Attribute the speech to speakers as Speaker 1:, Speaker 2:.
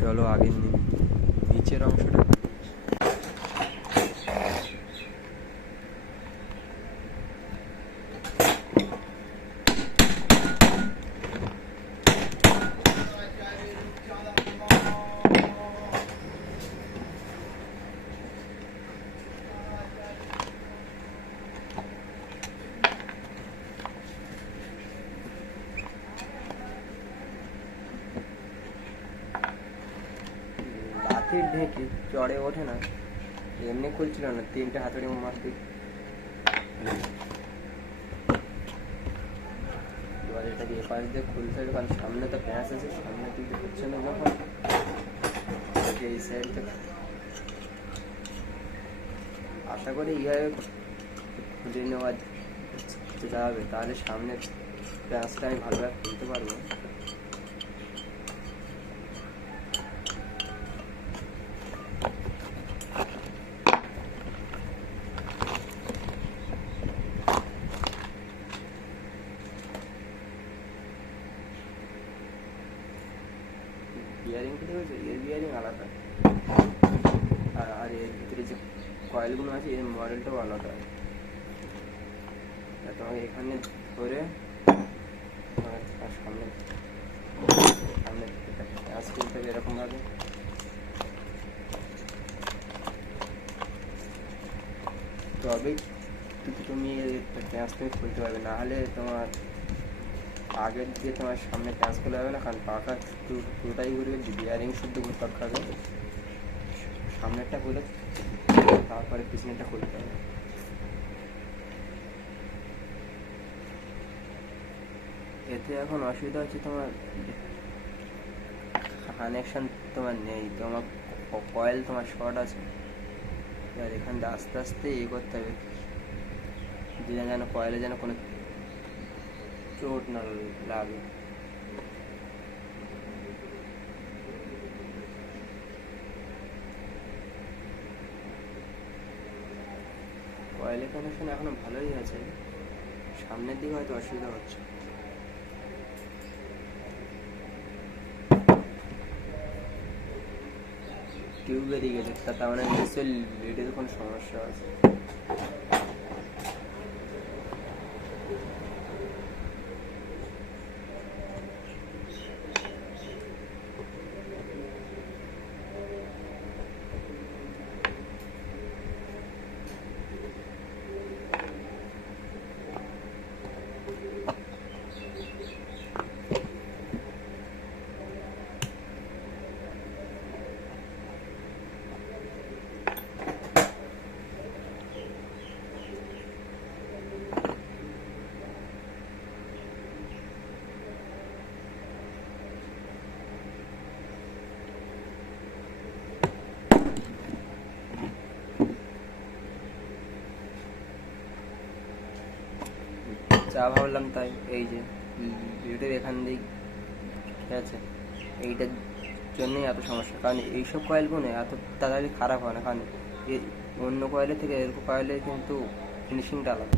Speaker 1: চলো আগে নি- নিচের অংশটা লাঠির ঢেঁকি চড়ে ওঠে না। এমনি খুলছিল না, তিনটে হাতুড়ি মারতে এবার এটাকে এ পাশ দিয়ে খুলতে হবে, কারণ সামনে তো প্যাঁচ আছে, সামনে দিকে হচ্ছে না যখন। এটাকে এই সাইড থেকে আশা করি ইয়ে খুলে নেওয়া যাবে, তাহলে সামনে প্যাঁচটা আমি ভালোভাবে খুলতে পারব। বিয়ারিংটা দেখেছ এর বিয়ারিং আলাদা আর আর এর ভিতরে যে কয়েলগুলো আছে এর মডেলটাও আলাদা তোমাকে এখানে ধরে সামনে সামনে কাজ করতে হবে এরকমভাবে তবেই তুমি তুমি খুলতে পারবে না হলে তোমার আগের দিয়ে তোমার সামনে প্যাঁচ খোলা যাবে না, কারণ পাখা পুরো- পুরোটাই ঘুরবে বিয়ারিং শুদ্ধ ঘুরপাক খাবে। সামনেরটা খুলে, তারপরে পিছনেরটা খুলতে হবে। এতে এখন অসুবিধা হচ্ছে তোমার কানেকশন তোমার নেই, তোমার কয়েল তোমার শর্ট আছে। এবার এখান দিয়ে আস্তে আস্তে ইয়ে করতে হবে যেন যেন কয়েলে যেন কোনো চোট না লাগে। কয়েলের কানেকশন এখনও ভালোই আছে। সামনের দিকে হয়তো অসুবিধা হচ্ছে। টিউব বেরিয়ে গেছে তা তার মানে নিশ্চয়ই লিডের কোনো সমস্যা আছে। যা ভাবলাম তাই, এই যে ভিডিওটির এখান দিয়ে ঠিক আছে? এইটার জন্যই এত সমস্যা। কারণ এইসব কয়েলগুলো এত তাড়াতাড়ি খারাপ হয় না, কারণ অন্য কয়েলের থেকে এরকম কয়েলের কিন্তু ফিনিশিংটা আলাদা।